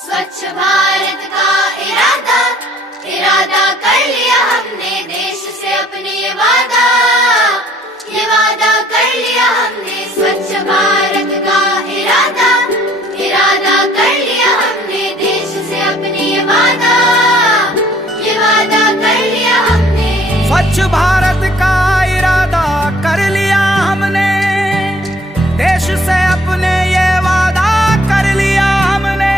स्वच्छ भारत का इरादा इरादा कर लिया हमने, देश से अपने ये वादा कर लिया हमने। स्वच्छ भारत का इरादा इरादा कर लिया हमने, देश से अपने ये वादा कर लिया हमने। स्वच्छ भारत का इरादा कर लिया हमने, देश से अपने ये वादा कर लिया हमने।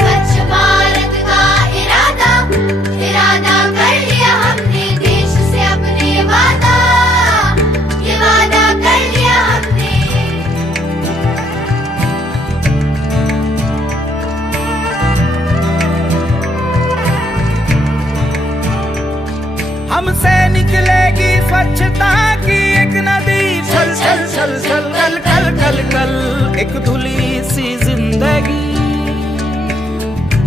स्वच्छ भारत का इरादा इरादा कर लिया हमने, देश से अपने ये वादा कर लिया हमने। हमसे निकलेगी स्वच्छता की एक नदी, चल चल चल चल कल कल कल कल एक धुली सी जिंदगी।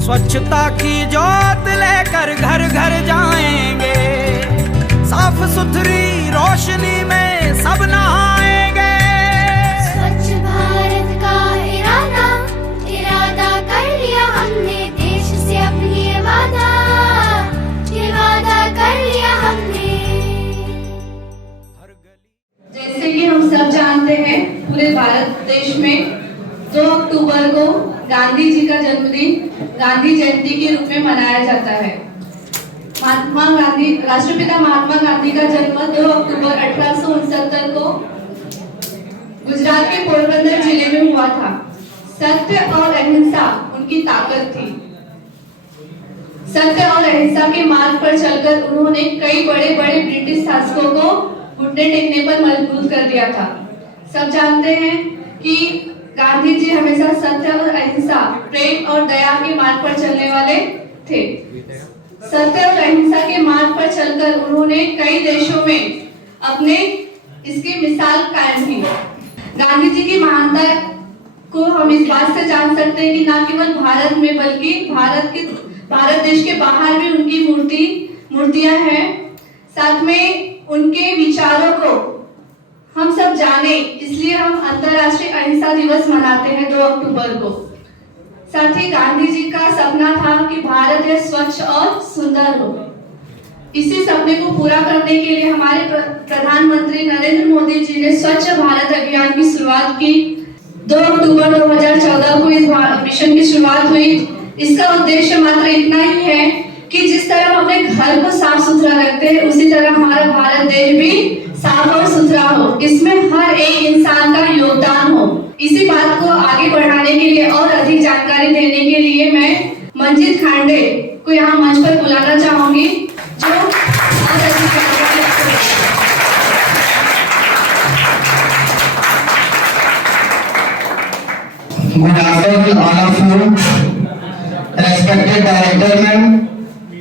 स्वच्छता की जोत लेकर घर घर जाएंगे, साफ सुथरी रोशनी में सब नहाएंगे। स्वच्छ भारत का इरादा इरादा कर लिया हमने, देश से अपनी ये वादा कर लिया हमने। जैसे कि हम सब जानते हैं, पूरे भारत देश में 2 अक्टूबर को गांधी जी का जन्मदिन गांधी जयंती के रूप में मनाया जाता है। महात्मा गांधी, राष्ट्रपिता महात्मा गांधी का जन्म 2 अक्टूबर 1869 को गुजरात के पोरबंदर जिले में हुआ था। सत्य और अहिंसा उनकी ताकत थी। सत्य और अहिंसा के मार्ग पर चलकर उन्होंने कई बड़े बड़े ब्रिटिश शासकों को घुटने टेकने पर मजबूर कर दिया था। सब जानते हैं कि गांधी जी हमेशा सत्य और अहिंसा, प्रेम और दया के मार्ग पर चलने वाले थे। सत्य और अहिंसा के मार्ग पर चलकर उन्होंने कई देशों में अपने इसकी मिसाल कायम की। गांधी जी की महानता को हम इस बात से जान सकते हैं कि न केवल भारत में बल्कि भारत देश के बाहर भी उनकी मूर्तियां हैं। साथ में उनके विचारों को हम सब जाने, इसलिए हम अंतर्राष्ट्रीय अहिंसा दिवस मनाते हैं 2 अक्टूबर को। साथ ही गांधी जी का सपना था कि भारत यह स्वच्छ और सुंदर हो। इसी सपने को पूरा करने के लिए हमारे प्रधानमंत्री नरेंद्र मोदी जी ने स्वच्छ भारत अभियान की शुरुआत की। 2 अक्टूबर 2014 को इस मिशन की शुरुआत हुई। इसका उद्देश्य मात्र इतना ही है कि जिस तरह हम अपने घर को साफ सुथरा रखते हैं, उसी तरह हमारा भारत देश भी साफ और सुथरा हो। इसमें हर एक इंसान का योगदान हो। इसी बात को आगे बढ़ाने के लिए और अधिक जानकारी देने के लिए मैं मंजित खांडे को यहाँ मंच पर बुलाना चाहूंगी, जो और अधिक जानकारी आपको देंगे। Good afternoon, all of you. Respected director ma'am,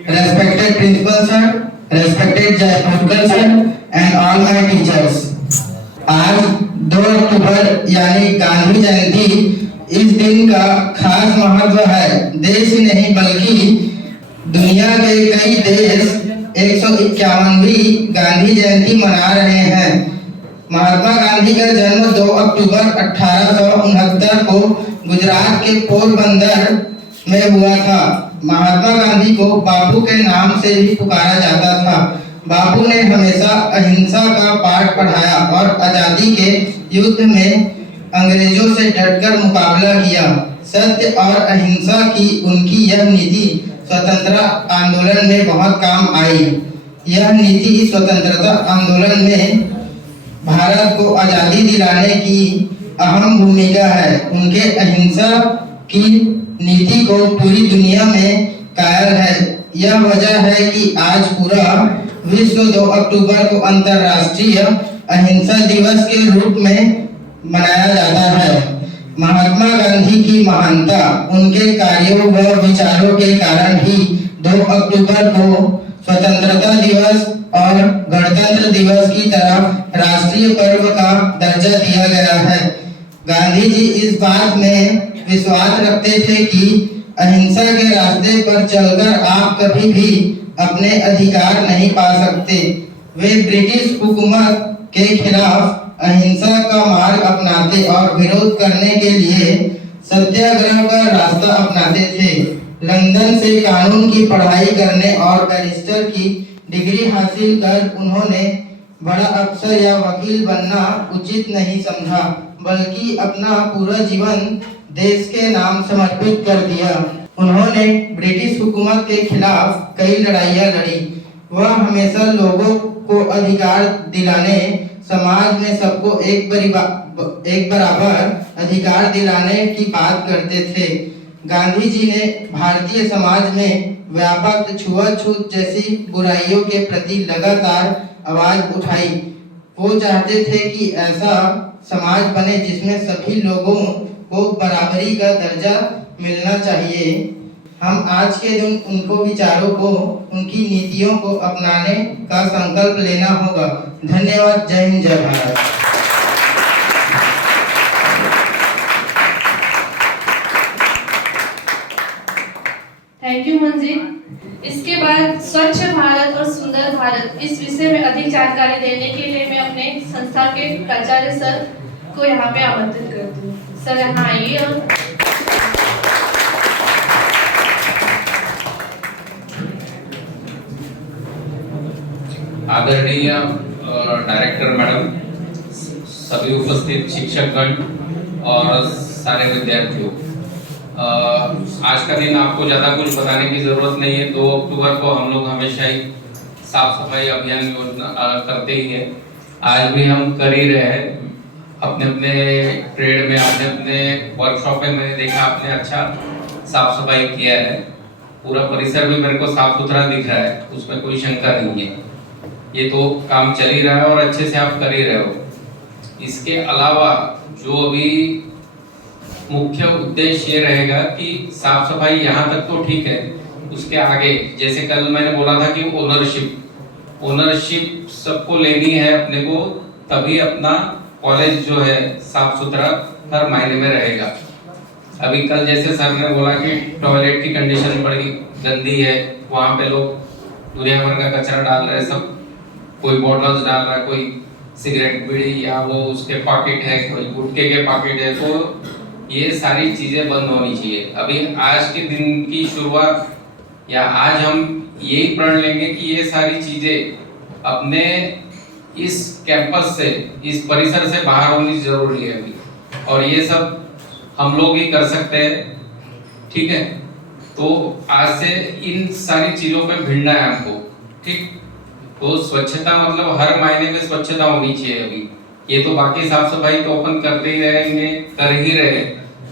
respected principal sir, respected Jaipurkar sir, and all my teachers. आज 2 अक्टूबर यानी गांधी जयंती, इस दिन का खास महत्व है। देश नहीं बल्कि दुनिया के कई देश 151वीं गांधी जयंती मना रहे हैं। महात्मा गांधी का जन्म 2 अक्टूबर 1869 को गुजरात के पोरबंदर में हुआ था। महात्मा गांधी को बापू के नाम से भी पुकारा जाता था। बापू ने हमेशा अहिंसा का पाठ पढ़ाया और आजादी के युद्ध में अंग्रेजों से डटकर मुकाबला किया। सत्य और अहिंसा की उनकी यह नीति स्वतंत्रता आंदोलन में बहुत काम आई। यह नीति स्वतंत्रता आंदोलन में भारत को आजादी दिलाने की अहम भूमिका है। उनके अहिंसा की नीति को पूरी दुनिया में कायल है। यह वजह है कि आज पूरा विश्व 2 अक्टूबर को अंतर्राष्ट्रीय अहिंसा दिवस के रूप में मनाया जाता है। महात्मा गांधी की महानता उनके कार्यों व विचारों के कारण ही 2 अक्टूबर को स्वतंत्रता दिवस और गणतंत्र दिवस की तरह राष्ट्रीय पर्व का दर्जा दिया गया है। गांधी जी इस बात में विश्वास रखते थे कि अहिंसा के रास्ते पर चलकर आप कभी भी अपने अधिकार नहीं पा सकते। वे ब्रिटिश हुकूमत के खिलाफ अहिंसा का मार्ग अपनाते और विरोध करने के लिए सत्याग्रह का रास्ता अपनाते थे। लंदन से कानून की पढ़ाई करने और बैरिस्टर की डिग्री हासिल कर उन्होंने बड़ा अफसर या वकील बनना उचित नहीं समझा, बल्कि अपना पूरा जीवन देश के नाम समर्पित कर दिया। उन्होंने ब्रिटिश हुकूमत के खिलाफ कई लड़ाइयाँ लड़ी। वह हमेशा लोगों को अधिकार दिलाने, समाज में सबको एक बराबर अधिकार दिलाने की बात करते थे। गांधी जी ने भारतीय समाज में व्यापक छुआछूत जैसी बुराइयों के प्रति लगातार आवाज उठाई। वो चाहते थे कि ऐसा समाज बने जिसमें सभी लोगों को बराबरी का दर्जा मिलना चाहिए। हम आज के दिन उनको विचारों को, उनकी नीतियों को अपनाने का संकल्प लेना होगा। धन्यवाद। जय हिंद, जय भारत। थैंक यू मंजिल। इसके बाद स्वच्छ भारत और सुंदर भारत इस विषय में अधिक जानकारी देने के लिए मैं अपने संस्था के प्राचार्य सर को यहाँ पे आमंत्रित करती हूँ। सर यहाँ आइए। और आदरणीय डायरेक्टर मैडम, सभी उपस्थित शिक्षकगण और सारे विद्यार्थियों, आज का दिन आपको ज़्यादा कुछ बताने की ज़रूरत नहीं है। 2 अक्टूबर को हम लोग हमेशा ही साफ सफाई अभियान योजना करते ही है। आज भी हम कर ही रहे हैं। अपने अपने ट्रेड में, अपने अपने वर्कशॉप में मैंने देखा आपने अच्छा साफ सफाई किया है। पूरा परिसर भी मेरे को साफ सुथरा दिख रहा है, उसमें कोई शंका नहीं है। ये तो काम चल ही रहा है और अच्छे से आप कर ही रहे हो। इसके अलावा जो अभी मुख्य उद्देश्य ये रहेगा कि साफ सफाई यहाँ तक तो ठीक है, उसके आगे जैसे कल मैंने बोला था कि ओनरशिप सबको लेनी है अपने को, तभी अपना कॉलेज जो है साफ सुथरा हर मायने में रहेगा। अभी कल जैसे सर ने बोला कि टॉयलेट की कंडीशन बड़ी गंदी है, वहाँ पे लोग दुनिया भर का कचरा डाल रहे हैं, सब कोई बॉटल्स डाल रहा है, कोई सिगरेट बीड़ी या वो उसके पॉकेट है, कोई गुटखे के पॉकेट है। तो ये सारी चीजें बंद होनी चाहिए। अभी आज के दिन की शुरुआत या आज हम यही प्रण लेंगे कि ये सारी चीजें अपने इस कैंपस से, इस परिसर से बाहर होनी जरूरी है अभी, और ये सब हम लोग ही कर सकते हैं। ठीक है, तो आज से इन सारी चीजों पे भिड़ना है हमको। ठीक, तो स्वच्छता मतलब हर मायने में स्वच्छता होनी चाहिए। अभी ये तो बाकी साफ सफाई तो अपन करते ही रहेंगे, कर ही रहे,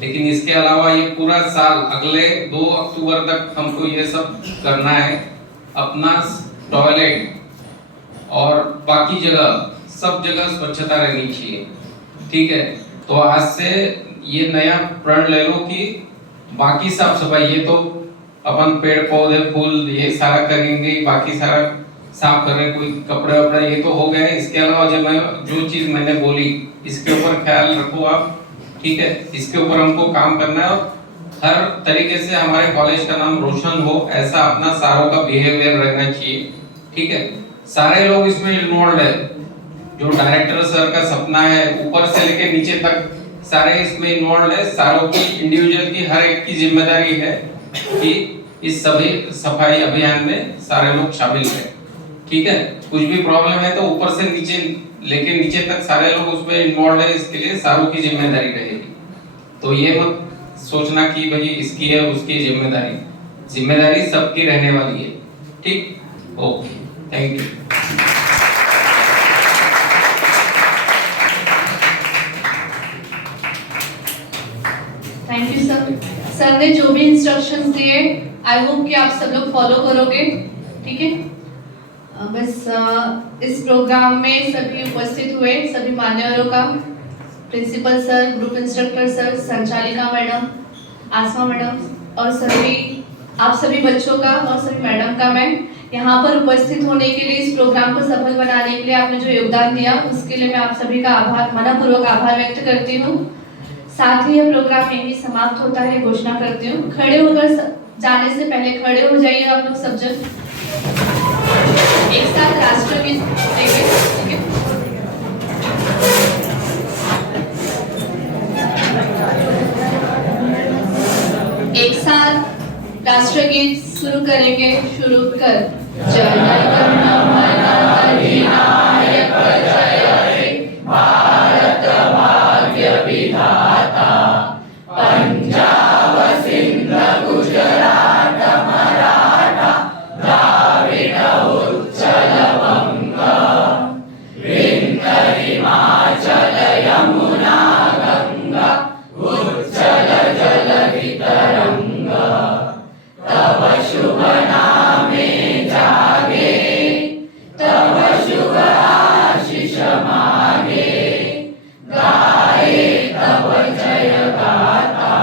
लेकिन इसके अलावा ये पूरा साल अगले 2 अक्टूबर तक हमको ये सब करना है। अपना टॉयलेट और बाकी जगह, सब जगह स्वच्छता रहनी चाहिए। ठीक है, तो आज से ये नया प्रण ले लो कि बाकी साफ सफाई ये तो अपन पेड़ पौधे फूल ये सारा करेंगे, बाकी सारा साफ कर रहे, कोई कपड़े वपड़े ये तो हो गए। इसके अलावा जो चीज मैंने बोली इसके ऊपर ख्याल रखो आप। ठीक है, इसके ऊपर हमको काम करना है और हर तरीके से हमारे कॉलेज का नाम रोशन हो, ऐसा अपना सारों का बिहेवियर रहना चाहिए। ठीक है, सारे लोग इसमें इन्वॉल्व है। जो डायरेक्टर सर का सपना है, ऊपर से लेके नीचे तक सारे इसमें इन्वॉल्व है। सारों की, इंडिविजुअल की, हर एक की जिम्मेदारी है कि इस सभी सफाई अभियान में सारे लोग शामिल हैं। ठीक है, कुछ भी प्रॉब्लम है तो ऊपर से नीचे लेके नीचे तक सारे लोग उसमें इन्वॉल्व है, इसके लिए सारों की जिम्मेदारी रहेगी। तो ये मत सोचना कि भाई इसकी है उसकी जिम्मेदारी सबकी रहने वाली है। ठीक, okay, thank you. Thank you sir. Sir ने जो भी इंस्ट्रक्शंस दिए, आई होप कि आप सब लोग फॉलो करोगे। ठीक है, बस इस प्रोग्राम में सभी उपस्थित हुए सभी मान्यवरों का, principal sir, group instructor sir, संचालिका मैडम, आसमा मैडम और आप सभी बच्चों का और सभी मैडम का मैं यहाँ पर उपस्थित होने के लिए, इस प्रोग्राम को सफल बनाने के लिए आपने जो योगदान दिया उसके लिए मैं आप सभी का मनपूर्वक आभार व्यक्त करती हूँ। साथ ही यह प्रोग्राम यही समाप्त होता है घोषणा करती हूँ। खड़े होकर जाने से पहले खड़े हो जाइए आप लोग सब जन, एक साथ राष्ट्रगीत देंगे। ठीक है, राष्ट्रगीत शुरू करेंगे। शुरू कर। जनगण मन अधिनायक जय हे भारत भाग्य विधाता, पंजाब सिंध गुजरात मराठा द्राविड उत्कल बंग, विंध्य हिमाचल यमुना गंगा उच्चल जलधि तरंगा, तव शुभ नामे जागे, तव शुभ आशीष मागे, गाए तव जय गाथा,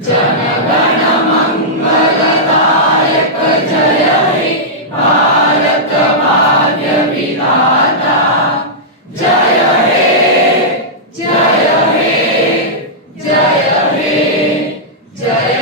जनगण मंगलदायक जय हे भारत भाग्य विधाता, जय हे जय हे जय हे जय